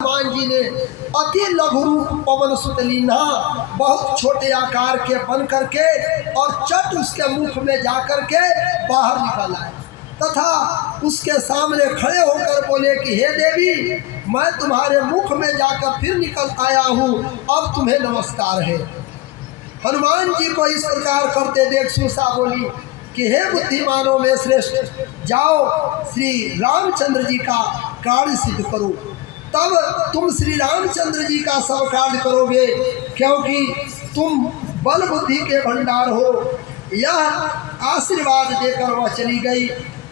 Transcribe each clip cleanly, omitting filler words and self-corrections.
हनुमान जी ने अति लघु रूप पवन सुत लीन्हा, बहुत छोटे आकार के बन करके और चट उसके मुख में जा करके बाहर निकल आए तथा उसके सामने खड़े होकर बोले कि हे देवी, मैं तुम्हारे मुख में जाकर फिर निकल आया हूँ, अब तुम्हें नमस्कार है। हनुमान जी को इस प्रकार करते देख सुसा बोली कि हे बुद्धिमानों में श्रेष्ठ, जाओ श्री रामचंद्र जी का कार्य सिद्ध करो, तब तुम श्री रामचंद्र जी का सब कार्य करोगे, क्योंकि तुम बल बुद्धि के भंडार हो। यह आशीर्वाद देकर वह चली गई।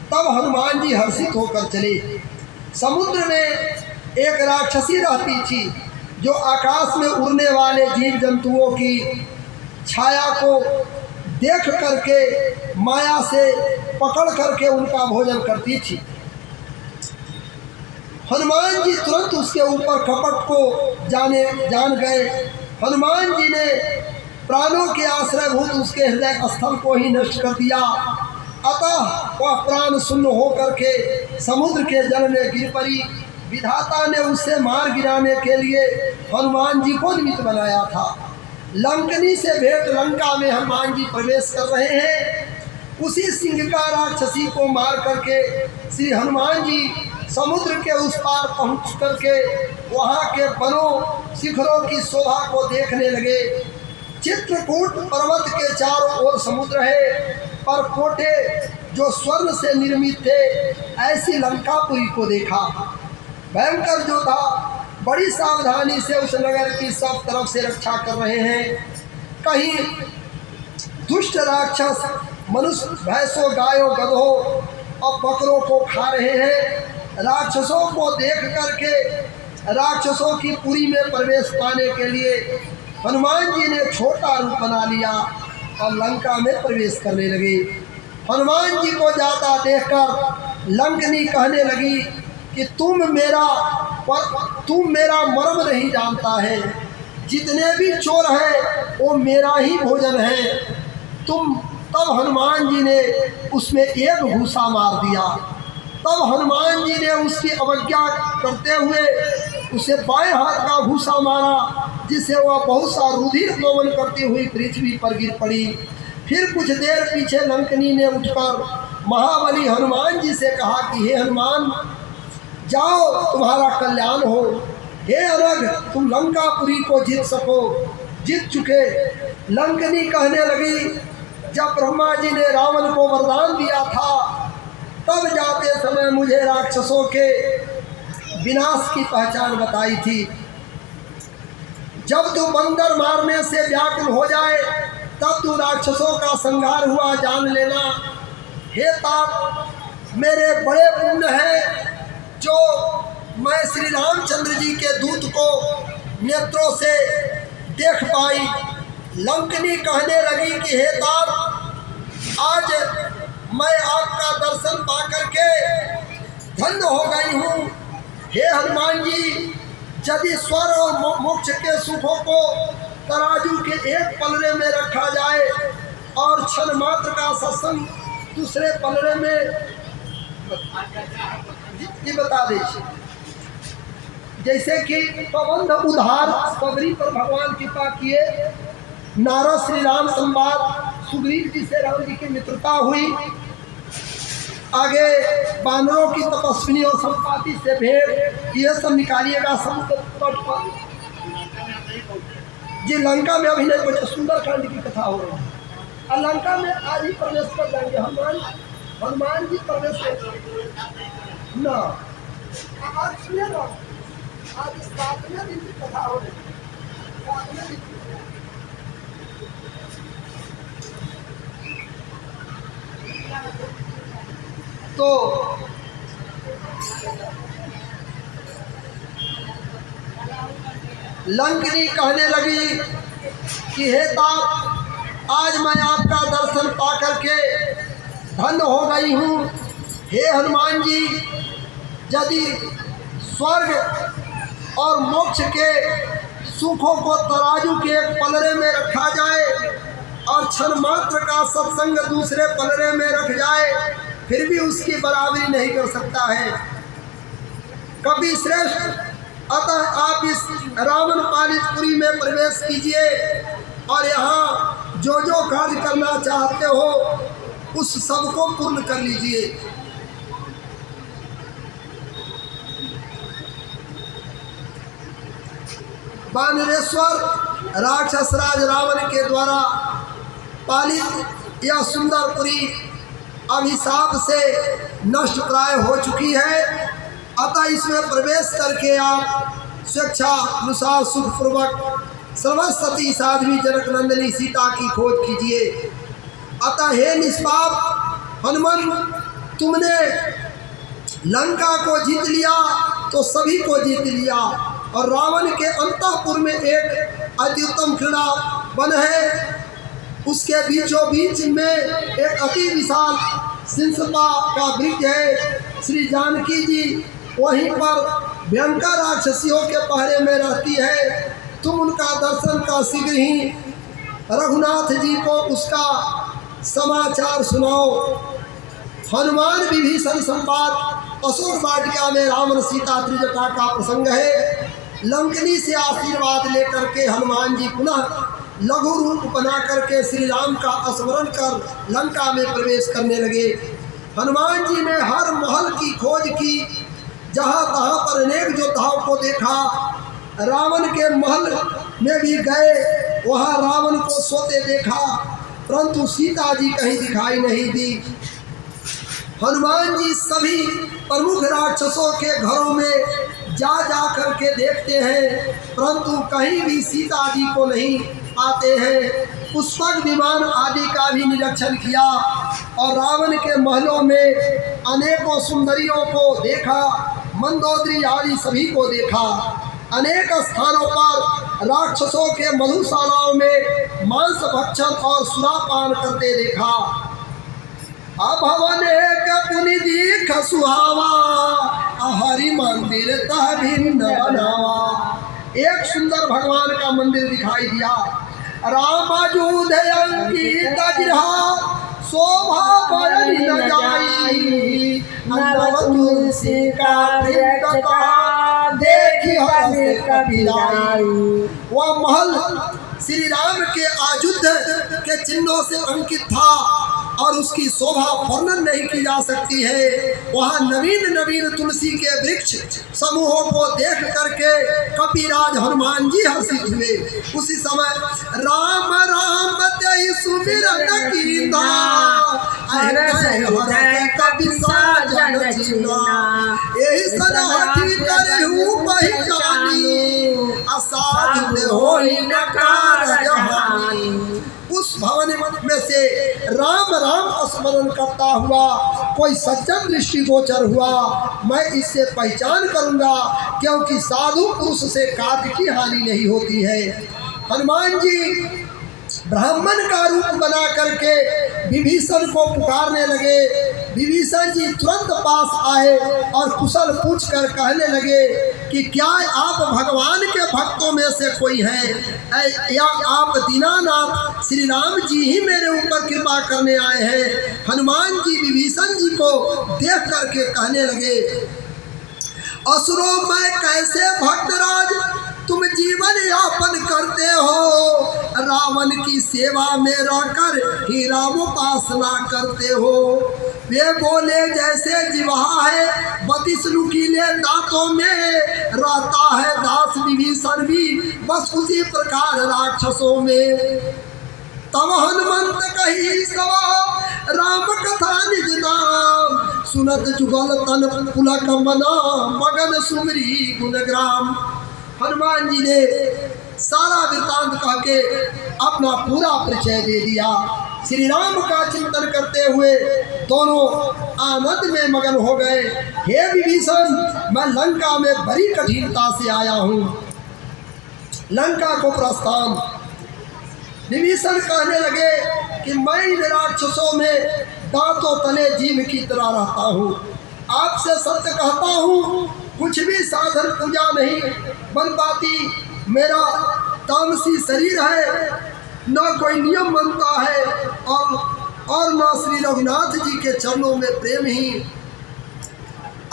तब हनुमान जी हर्षित होकर चले। समुद्र में एक राक्षसी रहती थी जो आकाश में उड़ने वाले जीव जंतुओं की छाया को देख करके माया से पकड़ करके उनका भोजन करती थी। हनुमान जी तुरंत उसके ऊपर कपट को जान गए। हनुमान जी ने प्राणों के आश्रयभूत उसके हृदय स्थल को ही नष्ट कर दिया। अतः वह प्राण शून्य होकर के समुद्र के जल में गिर पड़ी। विधाता ने उससे मार गिराने के लिए हनुमान जी को निमित्त बनाया था। लंकनी से भेंट लंका में हनुमान जी प्रवेश कर रहे हैं। उसी सिंहिका राक्षसी को मार करके श्री हनुमान जी समुद्र के उस पार पहुँच करके वहाँ के वनों शिखरों की शोभा को देखने लगे। चित्रकूट पर्वत के चारों ओर समुद्र है, पर कोटे जो स्वर्ण से निर्मित थे, ऐसी लंकापुरी को देखा। भयंकर जो था बड़ी सावधानी से उस नगर की सब तरफ से रक्षा कर रहे हैं। कहीं दुष्ट राक्षस मनुष्य भैंसों गायों गधों और बकरों को खा रहे हैं। राक्षसों को देख करके राक्षसों की पुरी में प्रवेश पाने के लिए हनुमान जी ने छोटा रूप बना लिया और लंका में प्रवेश करने लगे। हनुमान जी को जाता देखकर लंकनी कहने लगी कि तुम मेरा मर्म नहीं जानता है, जितने भी चोर हैं वो मेरा ही भोजन है। तब हनुमान जी ने उसमें एक घूसा मार दिया। तब हनुमान जी ने उसकी अवज्ञा करते हुए उसे बाएं हाथ का घूसा मारा, जिससे वह बहुत सा रुधिर दोवन करती हुई पृथ्वी पर गिर पड़ी। फिर कुछ देर पीछे लंकनी ने उठकर महाबली हनुमान जी से कहा कि हे हनुमान, जाओ तुम्हारा कल्याण हो। हे अनग, तुम लंकापुरी को जीत चुके। लंकनी कहने लगी, जब ब्रह्मा जी ने रावण को वरदान दिया था, तब जाते समय मुझे राक्षसों के विनाश की पहचान बताई थी। जब तू बंदर मारने से व्याकुल हो जाए, तब तू राक्षसों का संहार हुआ जान लेना। हे तात, मेरे बड़े पुण्य हैं जो मैं श्री रामचंद्र जी के दूत को नेत्रों से देख पाई। लंकनी कहने लगी कि हे तात, आज मैं आपका दर्शन पाकर के धन्य हो गई हूँ। हे हनुमान जी, यदि स्वर और मोक्ष के सुखों को तराजू के एक पलड़े में रखा जाए और क्षण मात्र का सत्संग दूसरे पलड़े में बता दे, जैसे कि प्रबंध उधार सबरी पर भगवान कृपा किए। नारद श्री राम संवाद, सुग्रीव जी से राम जी की मित्रता हुई। आगे बानरों की तपस्विनी और संपाति से भेंट, ये सब निकालिएगा समुद्र तट पर। जी लंका में अभी नहीं पहुंचे, सुंदरकांड की कथा हो रही है और लंका में आज ही प्रवेश कर जाएंगे। हनुमान जी प्रवेश न आज सुनिए ना, आज 7वें दिन की कथा हो रही है। तो लंकनी कहने लगी कि हे तात, आज मैं आपका दर्शन पा करके धन्य हो गई हूँ। हे हनुमान जी, यदि स्वर्ग और मोक्ष के सुखों को तराजू के एक पलड़े में रखा जाए और क्षण मात्र का सत्संग दूसरे पलड़े में रख जाए, फिर भी उसकी बराबरी नहीं कर सकता है। कवि श्रेष्ठ अतः आप इस रावण पालित पुरी में प्रवेश कीजिए और यहाँ जो जो कार्य करना चाहते हो उस सब को पूर्ण कर लीजिए। वानरेश्वर राक्षस राज रावण के द्वारा पालित यह सुंदर पुरी अभिशाप से नष्ट प्राय हो चुकी है। अतः इसमें प्रवेश करके आप स्वेच्छा अनुसार सुखपूर्वक सर्वसती साध्वी जनक नंदिनी सीता की खोज कीजिए। अतः हे निष्पाप हनुमान, तुमने लंका को जीत लिया तो सभी को जीत लिया, और रावण के अंतःपुर में एक अति उत्तम क्रीड़ा वन है, उसके बीचों बीच में एक अति विशाल सिंसपा का वृक्ष है। श्री जानकी जी वहीं पर भयंकर राक्षसियों के पहरे में रहती है। तुम उनका दर्शन का शीघ्र ही रघुनाथ जी को उसका समाचार सुनाओ। हनुमान विभीषण संवाद अशोक वाटिका में रावण सीता त्रिजटा का प्रसंग है। लंकनी से आशीर्वाद लेकर के हनुमान जी पुनः लघु रूप बना करके श्री राम का स्मरण कर लंका में प्रवेश करने लगे। हनुमान जी ने हर महल की खोज की, जहाँ तहाँ पर अनेक योद्धाओं को देखा। रावण के महल में भी गए, वहाँ रावण को सोते देखा, परंतु सीता जी कहीं दिखाई नहीं दी। हनुमान जी सभी प्रमुख राक्षसों के घरों में जा करके देखते हैं, परंतु कहीं भी सीता जी को नहीं पाते हैं। पुष्पक विमान आदि का भी निरीक्षण किया और रावण के महलों में अनेकों सुंदरियों को देखा, मंदोदरी आदि सभी को देखा। अनेक स्थानों पर राक्षसों के मधुशालाओं में मांस भक्षण और सुरापान करते देखा। अभवन एक पुनि दीख सुहावा, हरि मंदिर तह भिन्न बनावा। एक सुंदर भगवान का मंदिर दिखाई दिया। राम अजूध अंकित गिरहा, शोभा बरन न जाई, नव तुलसी का वृक्ष देखी हर्ष कपिलाई। वह महल श्री राम के आयुध के चिन्हों से अंकित था और उसकी शोभा वर्णन नहीं की जा सकती है। वहाँ नवीन नवीन तुलसी के वृक्ष समूहों को देख करके कपिराज हनुमान जी हर्षित हुए। उसी समय राम राम तेहि सुमिरन कीना, कपि साजन चिन्हा, एहि सनाथि करहु पहिचानी, असाध्य होई न कारज हानि। उस भवन में से राम राम स्मरण करता हुआ कोई सज्जन दृष्टिगोचर हुआ, मैं इससे पहचान करूंगा, क्योंकि साधु पुरुष से कार्य की हानि नहीं होती है। हनुमान जी ब्राह्मण का रूप बना करके विभीषण को पुकारने लगे। विभीषण जी तुरंत पास आए और कुशल पूछ कर कहने लगे कि क्या आप भगवान के भक्तों में से कोई हैं, या आप दीनानाथ श्री राम जी ही मेरे ऊपर कृपा करने आए हैं। हनुमान जी विभीषण जी को देख करके कहने लगे, असुरों मैं कैसे भक्तराज तुम जीवन यापन करते हो, रावण की सेवा में रहकर ही रामोपासना करते हो। वे बोले जैसे जिह्वा है 32 नुकीले दांतों में, रहता है दास विभीषण भी बस उसी प्रकार राक्षसों में। तब हनुमंत कही सवा राम कथा निज नाम, सुनत जुगल तन पुलक मना, मगन सुमरी गुणग्राम। हनुमान जी ने सारा वृतांत कह के अपना पूरा परिचय दे दिया। श्री राम का चिंतन करते हुए दोनों आनंद में मगन हो गए। हे विभीषण, मैं लंका में बड़ी कठिनता से आया हूँ, लंका को प्रस्थान। विभीषण कहने लगे कि मैं इन राक्षसों में दांतों तले जीव की तरह रहता हूँ। आपसे सत्य कहता हूँ, कुछ भी साधन पूजा नहीं बन पाती। मेरा तामसी शरीर है, न कोई नियम बनता है, और न श्री रघुनाथ जी के चरणों में प्रेम ही।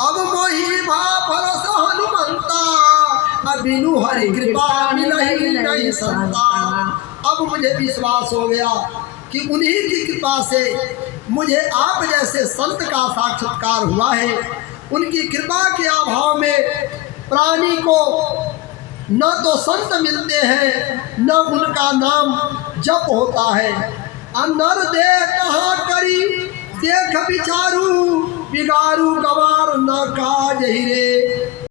अब मोहि भा भरस हनुमंता, अब बिनु हरि कृपा मिलहि नहीं संतान। अब मुझे विश्वास हो गया कि उन्हीं की कृपा से मुझे आप जैसे संत का साक्षात्कार हुआ है। उनकी कृपा के अभाव में प्राणी को न तो संत मिलते हैं, न उनका नाम जप होता है। नर दे कहाँ करी देख विचारू, बिगारू गवार न काज रे।